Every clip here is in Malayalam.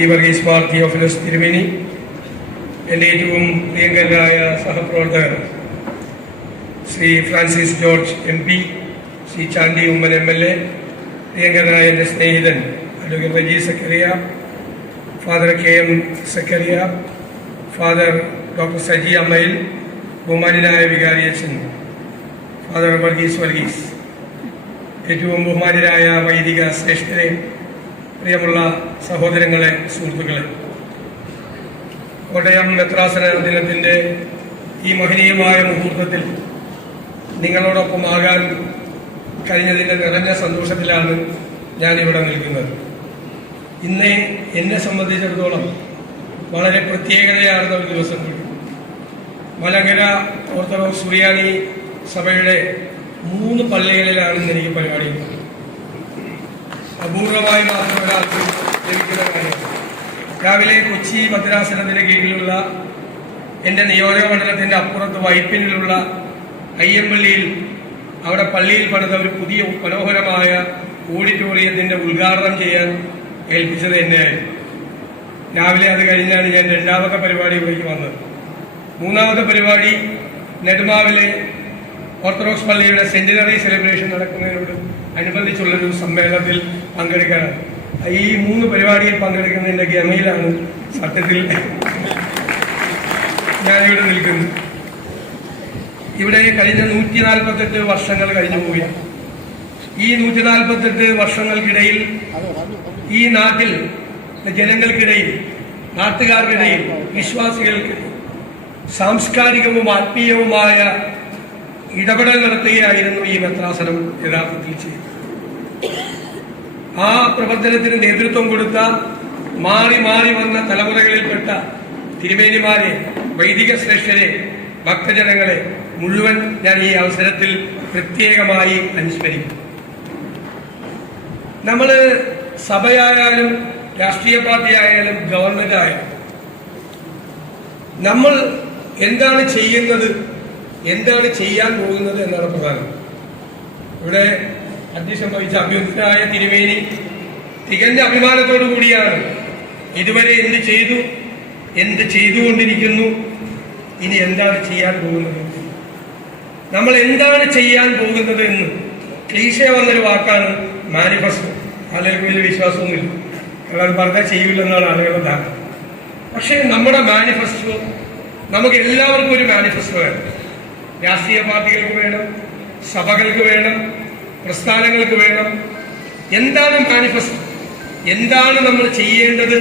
ഈ വർഗീസ് മാർ തിയോഫിലോസ് തിരുമേനി, എൻ്റെ ഏറ്റവും പ്രിയങ്കരായ സഹപ്രവർത്തകർ ശ്രീ ഫ്രാൻസിസ് ജോർജ് MP, ശ്രീ ചാണ്ടി ഉമ്മൻ MLA, പ്രിയങ്കരായ എൻ്റെ സ്നേഹിതൻ advocate Reji Zacharia, father KM Zacharia, father doctor Saji അമ്മയിൽ, ബഹുമാന്യനായ വികാരിയച്ഛൻ ഫാദർ വർഗീസ്, ഏറ്റവും ബഹുമാന്യരായ വൈദിക ശ്രേഷ്ഠരെ, പ്രിയമുള്ള സഹോദരങ്ങളെ, സുഹൃത്തുക്കളെ, കോട്ടയം മെത്രാസന ദിനത്തിൻ്റെ ഈ മഹനീയമായ മുഹൂർത്തത്തിൽ നിങ്ങളോടൊപ്പമാകാൻ കഴിഞ്ഞതിൻ്റെ നിറഞ്ഞ സന്തോഷത്തിലാണ് ഞാനിവിടെ നിൽക്കുന്നത്. ഇന്ന് എന്നെ സംബന്ധിച്ചിടത്തോളം വളരെ പ്രത്യേകതയാർന്ന ഒരു ദിവസം കൂടി. മലങ്കര ഓർത്തഡോക്സ് സുറിയാനി സഭയുടെ 3 പള്ളികളിലാണ് ഇന്ന് എനിക്ക് പരിപാടിയുള്ളത്. അപൂർവമായി മാത്രം ഒരാൾക്ക് ലഭിക്കുന്ന കാര്യമാണ്. രാവിലെ കൊച്ചി ഭദ്രാസനത്തിന് കീഴിലുള്ള എൻ്റെ നിയോജക മണ്ഡലത്തിൻ്റെ അപ്പുറത്ത് വൈപ്പിനിലുള്ള അയ്യമ്പള്ളിയിൽ അവിടെ പള്ളിയിൽ പണിത ഒരു പുതിയ മനോഹരമായ ഓഡിറ്റോറിയത്തിൻ്റെ ഉദ്ഘാടനം ചെയ്യാൻ ഏൽപ്പിച്ചത് എന്നെയായിരുന്നു. രാവിലെ അത് കഴിഞ്ഞാണ് ഞാൻ 2ാമത്തെ പരിപാടി ഇവിടേക്ക് വന്നത്. 3ാമത്തെ പരിപാടി നെടുമാവിലെ ഓർത്തഡോക്സ് പള്ളിയുടെ സെന്റിനറി സെലിബ്രേഷൻ നടക്കുന്നതിനോട് അനുബന്ധിച്ചുള്ളൊരു സമ്മേളനത്തിൽ പങ്കെടുക്കാനാണ്. ഈ 3 പരിപാടിയിൽ പങ്കെടുക്കുന്നതിൻ്റെ ഗമയിലാണ് സത്യത്തിൽ ഞാനിവിടെ നിൽക്കുന്നത്. ഇവിടെ കഴിഞ്ഞ 148 വർഷങ്ങൾ കഴിഞ്ഞു പോവുകയാണ്. ഈ 148 വർഷങ്ങൾക്കിടയിൽ ഈ നാട്ടിൽ ജനങ്ങൾക്കിടയിൽ, നാട്ടുകാർക്കിടയിൽ, വിശ്വാസികൾക്ക് സാംസ്കാരികവും ആത്മീയവുമായ ഇടപെടൽ നടത്തുകയായിരുന്നു ഈ മെത്രാസനം യഥാർത്ഥത്തിൽ ചെയ്തത്. ആ പ്രവർത്തനത്തിന് നേതൃത്വം കൊടുത്ത മാറി മാറി വന്ന തലമുറകളിൽപ്പെട്ട തിരുമേനിമാരെ, വൈദിക ശ്രേഷ്ഠരെ, ഭക്തജനങ്ങളെ മുഴുവൻ ഞാൻ ഈ അവസരത്തിൽ പ്രത്യേകമായി അനുസ്മരിക്കും. നമ്മൾ സഭയായാലും രാഷ്ട്രീയ പാർട്ടിയായാലും ഗവൺമെന്റ് ആയാലും നമ്മൾ എന്താണ് ചെയ്യുന്നത്, എന്താണ് ചെയ്യാൻ പോകുന്നത് എന്നാണ് പ്രധാനം. ഇവിടെ അധ്യക്ഷൻ വഹിച്ച അഭ്യുന്നതനായ തിരുമേനി തികഞ്ഞ അഭിമാനത്തോടു കൂടിയാണ് ഇതുവരെ എന്ത് ചെയ്തു, എന്ത് ചെയ്തുകൊണ്ടിരിക്കുന്നു, ഇനി എന്താണ് ചെയ്യാൻ പോകുന്നത്, നമ്മൾ എന്താണ് ചെയ്യാൻ പോകുന്നത് എന്ന് ക്ലീശ വന്നൊരു വാക്കാണ് മാനിഫെസ്റ്റോ. ആളുകൾക്ക് വലിയ വിശ്വാസമൊന്നുമില്ല, അത് പറഞ്ഞാൽ ചെയ്യില്ലെന്നാണ് ആളുകളുടെ ധാരണ. പക്ഷേ നമ്മുടെ മാനിഫെസ്റ്റോ, നമുക്ക് എല്ലാവർക്കും ഒരു മാനിഫെസ്റ്റോ വേണം. രാഷ്ട്രീയ പാർട്ടികൾക്ക് വേണം, സഭകൾക്ക് വേണം, പ്രസ്ഥാനങ്ങൾക്ക് വേണം. എന്താണ് മാനിഫെസ്റ്റോ? എന്താണ് നമ്മൾ ചെയ്യേണ്ടത്,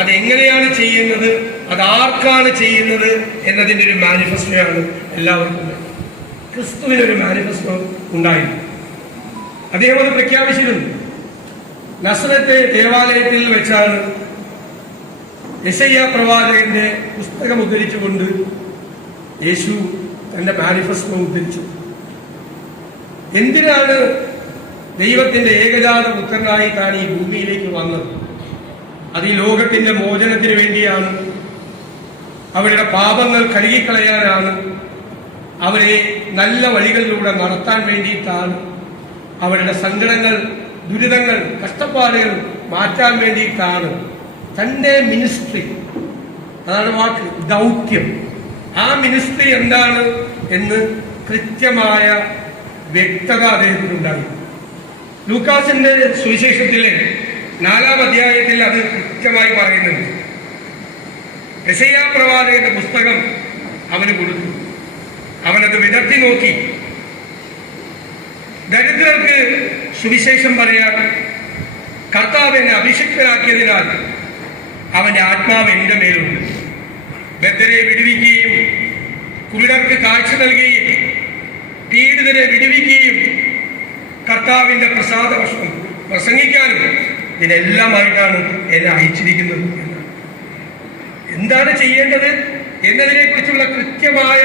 അതെങ്ങനെയാണ് ചെയ്യുന്നത്, അതാർക്കാണ് ചെയ്യുന്നത് എന്നതിൻ്റെ ഒരു മാനിഫെസ്റ്റോയാണ് എല്ലാവർക്കും. ക്രിസ്തുവിനൊരു മാനിഫെസ്റ്റോ ഉണ്ടായിരുന്നു. അദ്ദേഹം അത് പ്രഖ്യാപിച്ചിരുന്നു. നസ്രത്തെ ദേവാലയത്തിൽ വെച്ചാണ് യെശയ്യാ പ്രവാചകന്റെ പുസ്തകം ഉദ്ധരിച്ചുകൊണ്ട് യേശു തന്റെ മാനിഫെസ്റ്റോ ഉദ്ധരിച്ചു. എന്തിനാണ് ദൈവത്തിന്റെ ഏകജാത പുത്രനായി താൻ ഈ ഭൂമിയിലേക്ക് വന്നത്? അത് ഈ ലോകത്തിന്റെ മോചനത്തിന് വേണ്ടിയാണ്, അവരുടെ പാപങ്ങൾ കഴുകിക്കളയാനാണ്, അവരെ നല്ല വഴികളിലൂടെ നടത്താൻ വേണ്ടിയിട്ടാണ്, അവരുടെ സങ്കടങ്ങൾ, ദുരിതങ്ങൾ, കഷ്ടപ്പാടുകൾ മാറ്റാൻ വേണ്ടിയിട്ടാണ്. തൻ്റെ മിനിസ്ട്രി, അതാണ് വാക്ക്, ദൗത്യം. ആ മിനിസ്ട്രി എന്താണ് എന്ന് കൃത്യമായ വ്യക്തത അദ്ദേഹത്തിനുണ്ടായി. ലൂക്കാസിന്റെ സുവിശേഷത്തിലെ 4-ാം അധ്യായത്തിൽ അത് കൃത്യമായി പറയുന്നുണ്ട്. യെശയ്യാ പ്രവാചകന്റെ പുസ്തകം അവന് കൊടുത്തു. അവനത് വിദഗ്ധി നോക്കി. ദരിദ്രർക്ക് സുവിശേഷം പറയാൻ കർത്താവ് എന്നെ അഭിഷിക്തനാക്കിയതിനാൽ അവന്റെ ആത്മാവ് എന്റെ മേലുണ്ട്. ബദ്ധരെ വിടുവിക്കുകയും കുരുടർക്ക് കാഴ്ച നൽകുകയും പീഡിതരെ വിടുവിക്കുകയും കർത്താവിന്റെ പ്രസാദവർഷം പ്രസംഗിക്കാനും ഇതിനെല്ലാമായിട്ടാണ് എന്നെ അയച്ചിരിക്കുന്നത്. എന്താണ് ചെയ്യേണ്ടത് എന്നതിനെ കുറിച്ചുള്ള കൃത്യമായ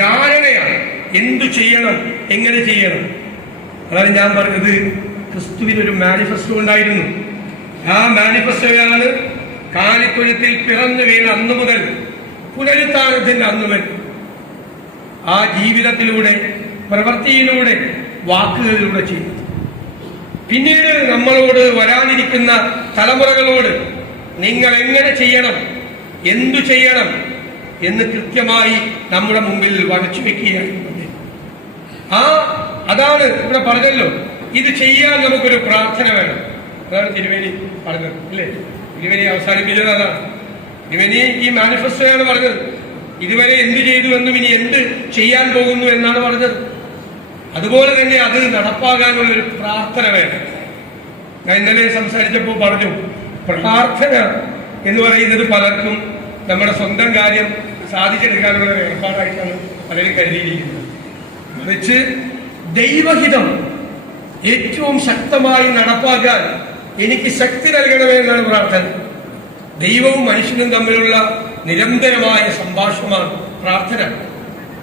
ധാരണയാണ്. എന്തു ചെയ്യണം, എങ്ങനെ ചെയ്യണം. അതാണ് ഞാൻ പറഞ്ഞത്, ക്രിസ്തുവിനൊരു മാനിഫെസ്റ്റോ ഉണ്ടായിരുന്നു. ആ മാനിഫെസ്റ്റോയാണ് കാലിത്തൊഴുത്തിൽ പിറന്നു വീണ അന്നു മുതൽ പുനരുത്ഥാനത്തിന്റെ അന്ന് വരെ ആ ജീവിതത്തിലൂടെ, പ്രവൃത്തിയിലൂടെ, വാക്കുകളിലൂടെ ചെയ്തു. പിന്നീട് നമ്മളോട് വരാനിരിക്കുന്ന തലമുറകളോട് നിങ്ങൾ എങ്ങനെ ചെയ്യണം, എന്തു ചെയ്യണം എന്ന് കൃത്യമായി നമ്മുടെ മുമ്പിൽ വരച്ചു വെക്കുകയാണ്. അതാണ് ഇവിടെ പറഞ്ഞല്ലോ, ഇത് ചെയ്യാൻ നമുക്കൊരു പ്രാർത്ഥന വേണം. അതാണ് തിരുവേനി പറഞ്ഞത് അല്ലേ? തിരുവേനി അവസാനിപ്പിച്ചത് അതാണ്. തിരുവേനി ഈ മാനിഫെസ്റ്റോയാണ് പറഞ്ഞത്. ഇതുവരെ എന്ത് ചെയ്തു എന്നും ഇനി എന്ത് ചെയ്യാൻ പോകുന്നു എന്നാണ് പറഞ്ഞത്. അതുപോലെ തന്നെ അത് നടപ്പാകാനുള്ള ഒരു പ്രാർത്ഥന വേണം. ഞാൻ ഇന്നലെ സംസാരിച്ചപ്പോൾ പറഞ്ഞു, പ്രാർത്ഥന എന്ന് പറയുന്നത് പലർക്കും നമ്മുടെ സ്വന്തം കാര്യം സാധിച്ചെടുക്കാനുള്ള ഒരു ഏർപ്പാടായിട്ടാണ് പലരും കരുതിയിരിക്കുന്നത്. മറിച്ച് ദൈവഹിതം ഏറ്റവും ശക്തമായി നടപ്പാക്കാൻ എനിക്ക് ശക്തി നൽകണമേ എന്നാണ് പ്രാർത്ഥന. ദൈവവും മനുഷ്യനും തമ്മിലുള്ള നിരന്തരമായ സംഭാഷണമാണ് പ്രാർത്ഥന.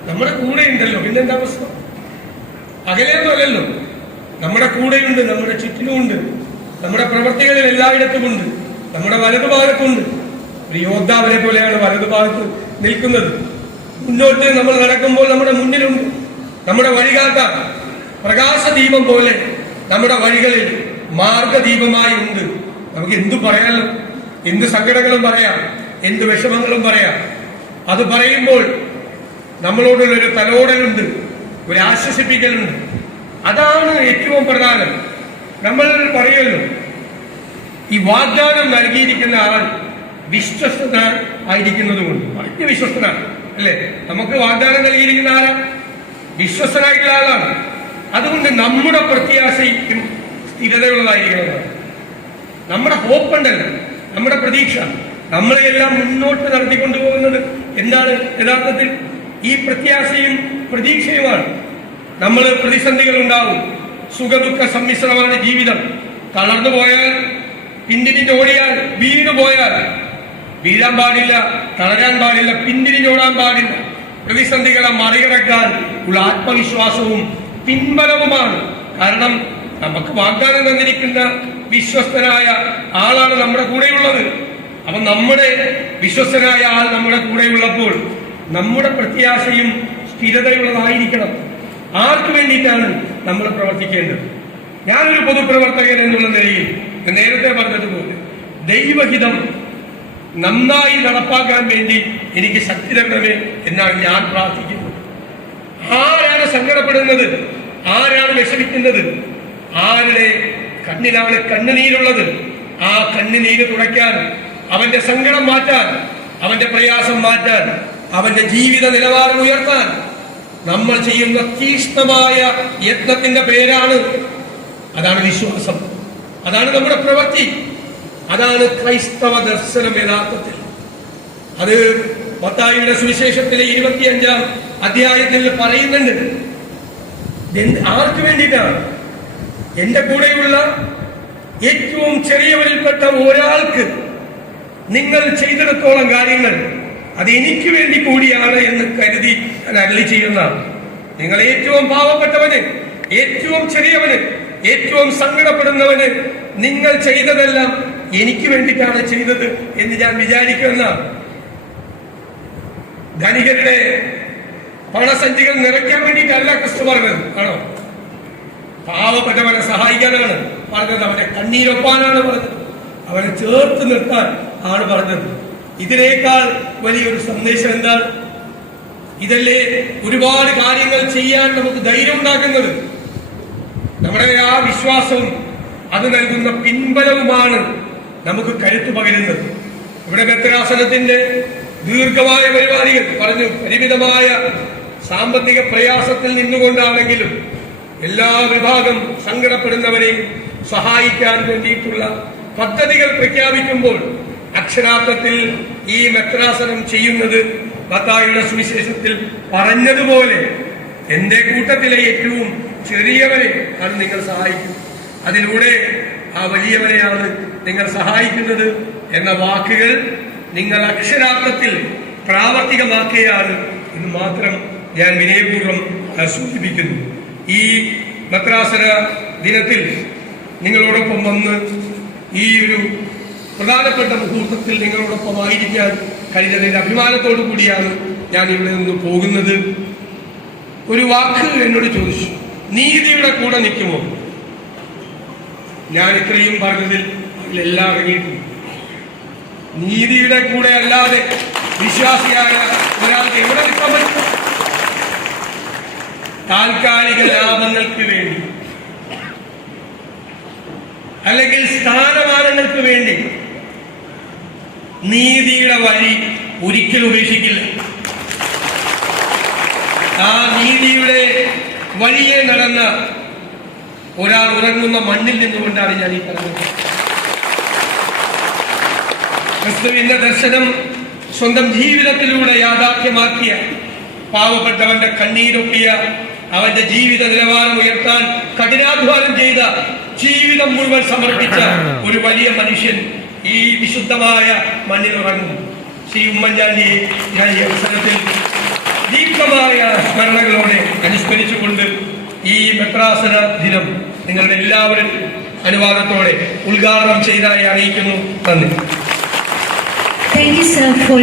നമ്മുടെ കൂടെയുണ്ടല്ലോ, പിന്നെന്താ പ്രശ്നം? അകലെയൊന്നുമല്ലല്ലോ, നമ്മുടെ കൂടെയുണ്ട്, നമ്മുടെ ചുറ്റിലുമുണ്ട്, നമ്മുടെ പ്രവൃത്തികളിൽ എല്ലായിടത്തുമുണ്ട്, നമ്മുടെ വലതുഭാഗത്തുണ്ട്. ഒരു യോദ്ധാവിനെ പോലെയാണ് വലതുഭാഗത്ത് നിൽക്കുന്നത്. മുന്നോട്ട് നമ്മൾ നടക്കുമ്പോൾ നമ്മുടെ മുന്നിലുണ്ട്. നമ്മുടെ വഴികാട്ടാൻ പ്രകാശദീപം പോലെ നമ്മുടെ വഴികളിൽ മാർഗദീപമായി ഉണ്ട്. നമുക്ക് എന്തു പറയാമല്ലോ, എന്ത് സങ്കടങ്ങളും പറയാം, എന്ത് വിഷമങ്ങളും പറയാം. അത് പറയുമ്പോൾ നമ്മളോടുള്ളൊരു തലോടലുണ്ട്, ഒരു ആശ്വസിപ്പിക്കലുണ്ട്. അതാണ് ഏറ്റവും പ്രധാനം. നമ്മൾ പറയുമല്ലോ, ഈ വാഗ്ദാനം നൽകിയിരിക്കുന്ന ആൾ വിശ്വസ്തന ആയിരിക്കുന്നത് കൊണ്ട് വളരെ വിശ്വസ്തനാണ് അല്ലേ? നമുക്ക് വാഗ്ദാനം നൽകിയിരിക്കുന്ന ആളാ വിശ്വസ്തനായിട്ടുള്ള ആളാണ്. അതുകൊണ്ട് നമ്മുടെ പ്രത്യാശയ്ക്കും സ്ഥിരതയുള്ളതായിരിക്കണം. നമ്മുടെ ഹോപ്പുണ്ടല്ല, നമ്മുടെ പ്രതീക്ഷ, നമ്മളെല്ലാം മുന്നോട്ട് നടത്തിക്കൊണ്ടുപോകുന്നത് എന്താണ്? യഥാർത്ഥത്തിൽ ഈ പ്രത്യാശയും പ്രതീക്ഷയുമാണ്. നമ്മൾ പ്രതിസന്ധികൾ ഉണ്ടാവും, സുഖദുഃഖ സമ്മിശ്രമാണ് ജീവിതം. തളർന്നു പോയാൽ, പിന്തിരിഞ്ഞോടിയാൽ, വീണുപോയാൽ വീഴാൻ പാടില്ല, തളരാൻ പാടില്ല, പിന്തിരിഞ്ഞോടാൻ പാടില്ല. പ്രതിസന്ധികളെ മറികടക്കാൻ ഉള്ള ആത്മവിശ്വാസവും പിൻബലവുമാണ്. കാരണം നമുക്ക് വാഗ്ദാനം തന്നിരിക്കുന്ന വിശ്വസ്തനായ ആളാണ് നമ്മുടെ കൂടെയുള്ളത്. അപ്പൊ നമ്മുടെ വിശ്വസ്തനായ ആൾ നമ്മുടെ കൂടെയുള്ളപ്പോൾ നമ്മുടെ പ്രത്യാശയും സ്ഥിരതയുള്ളതായിരിക്കണം. ആർക്ക് വേണ്ടിയിട്ടാണ് നമ്മൾ പ്രവർത്തിക്കേണ്ടത്? ഞാനൊരു പൊതുപ്രവർത്തകൻ എന്നുള്ള നിലയിൽ നേരത്തെ പറഞ്ഞതുപോലെ ദൈവഹിതം നന്നായി നടപ്പാക്കാൻ വേണ്ടി എനിക്ക് ശക്തി തരണമേ എന്നാണ് ഞാൻ പ്രാർത്ഥിക്കുന്നത്. ആരാണ് സങ്കടപ്പെടുന്നത്? ആരാണ് വിഷമിക്കുന്നത്? ആരുടെ കണ്ണിലാണ് കണ്ണുനീരുള്ളത്? ആ കണ്ണുനീര് തുടയ്ക്കാൻ, അവന്റെ സങ്കടം മാറ്റാൻ, അവന്റെ പ്രയാസം മാറ്റാൻ, അവന്റെ ജീവിത നിലവാരം ഉയർത്താൻ നമ്മൾ ചെയ്യുന്ന തീക്ഷ്ണമായ യത്നത്തിന്റെ പേരാണ്, അതാണ് വിശ്വാസം, അതാണ് നമ്മുടെ പ്രവൃത്തി, അതാണ് ക്രൈസ്തവ ദർശനം യഥാർത്ഥത്തിൽ. അത് മത്തായിയുടെ സുവിശേഷത്തിലെ 25-ാം അധ്യായത്തിൽ പറയുന്നുണ്ട്. ആർക്ക് വേണ്ടിയിട്ടാണ്? എന്റെ കൂടെയുള്ള ഏറ്റവും ചെറിയവരിൽപ്പെട്ട ഒരാൾക്ക് നിങ്ങൾ ചെയ്തിടത്തോളം കാര്യങ്ങൾ അത് എനിക്ക് വേണ്ടി കൂടിയാണ് എന്ന് കരുതി അരുളി ചെയ്യുന്ന, നിങ്ങൾ ഏറ്റവും പാവപ്പെട്ടവന്, ഏറ്റവും ചെറിയവന്, ഏറ്റവും സങ്കടപ്പെടുന്നവന് നിങ്ങൾ ചെയ്തതെല്ലാം എനിക്ക് വേണ്ടിയിട്ടാണ് ചെയ്തത് എന്ന് ഞാൻ വിചാരിക്കുന്ന, ധനികരുടെ പണസഞ്ചികൾ നിറയ്ക്കാൻ വേണ്ടിയിട്ടല്ല ക്രിസ്തു പറഞ്ഞത്, ആണോ? പാവപ്പെട്ടവനെ സഹായിക്കാനാണ് പറഞ്ഞത്, അവനെ കണ്ണീരൊപ്പാനാണ് പറഞ്ഞത്, അവനെ ചേർത്ത് നിർത്താൻ ആണ് പറഞ്ഞത്. ഇതിനേക്കാൾ വലിയൊരു സന്ദേശം എന്താണ്? ഇതല്ലേ ഒരുപാട് കാര്യങ്ങൾ ചെയ്യാൻ നമുക്ക് ധൈര്യം ഉണ്ടാക്കുന്നത്. നമ്മുടെ ആ വിശ്വാസവും അത് നൽകുന്ന പിൻബലവുമാണ് നമുക്ക് കരുത്തു പകരുന്നത്. ഇവിടെ ഭദ്രാസനത്തിന്റെ ദീർഘമായ പരിപാടികൾ പറഞ്ഞു, പരിമിതമായ സാമ്പത്തിക പ്രയാസത്തിൽ നിന്നുകൊണ്ടാണെങ്കിലും എല്ലാ വിഭാഗം സങ്കടപ്പെടുന്നവരെയും സഹായിക്കാൻ വേണ്ടിയിട്ടുള്ള പദ്ധതികൾ പ്രഖ്യാപിക്കുമ്പോൾ അക്ഷരാർത്ഥത്തിൽ ഈ മെത്രാസനം ചെയ്യുന്നത് മത്തായിയുടെ സുവിശേഷത്തിൽ പറഞ്ഞതുപോലെ എന്റെ കൂട്ടത്തിലെ ഏറ്റവും ചെറിയവരെ ആണ് നിങ്ങൾ സഹായിക്കുന്നത്, അതിലൂടെ ആ വലിയവരെയാണ് നിങ്ങൾ സഹായിക്കുന്നത് എന്ന വാക്കുകൾ നിങ്ങൾ അക്ഷരാർത്ഥത്തിൽ പ്രാവർത്തികമാക്കുകയാണ് എന്ന് മാത്രം ഞാൻ വിനയപൂർവ്വം സൂചിപ്പിക്കുന്നു. ഈ മെത്രാസന ദിനത്തിൽ നിങ്ങളോടൊപ്പം വന്ന് ഈ ഒരു പ്രധാനപ്പെട്ട മുഹൂർത്തത്തിൽ നിങ്ങളോടൊപ്പം ആയിരിക്കാൻ കഴിഞ്ഞതിന്റെ അഭിമാനത്തോടു കൂടിയാണ് ഞാൻ ഇവിടെ നിന്ന് പോകുന്നത്. ഒരു വാക്ക് എന്നോട് ചോദിച്ചു, നീതിയുടെ കൂടെ നിൽക്കുമോ? ഞാൻ ഇത്രയും പറഞ്ഞതിൽ അതിലെല്ലാം അടങ്ങിയിട്ടുണ്ട്. നീതിയുടെ കൂടെ അല്ലാതെ വിശ്വാസിയായ ഒരാൾക്ക് എവിടെ നിൽക്കാൻ പറ്റും? താൽക്കാലിക ലാഭങ്ങൾക്ക് വേണ്ടി അല്ലെങ്കിൽ സ്ഥാനമാനങ്ങൾക്ക് വേണ്ടി നീതിയുടെ വഴി ഒരിക്കലും ഉപേക്ഷിക്കില്ല. ആ നീതിയുടെ വഴിയെ നടന്ന ഒരാൾ ഉറങ്ങുന്ന മണ്ണിൽ നിന്നുകൊണ്ടാണ് ഞാൻ ഈ പറഞ്ഞത്. ക്രിസ്തുവിന്റെ ദർശനം സ്വന്തം ജീവിതത്തിലൂടെ യാഥാർത്ഥ്യമാക്കിയ, പാവപ്പെട്ടവന്റെ കണ്ണീരൊപ്പിയ, അവന്റെ ജീവിത നിലവാരം ഉയർത്താൻ കഠിനാധ്വാനം ചെയ്ത, ജീവിതം മുഴുവൻ സമർപ്പിച്ച ഒരു വലിയ മനുഷ്യൻ ഈ വിശുദ്ധമായ മണ്ണിൽ ഉറങ്ങും. ശ്രീ ഉമ്മൻചാണ്ടിയെ ഞാൻ ഈ അവസരത്തിൽ ദീർഘമായ സ്മരണകളോടെ അനുസ്മരിച്ചുകൊണ്ട് ഈ മെത്രാസന ദിനം നിങ്ങളുടെ എല്ലാവരും അനുവാദത്തോടെ ഉദ്ഘാടനം ചെയ്തതായി അറിയിക്കുന്നു. നന്ദി. Thank you, sir, for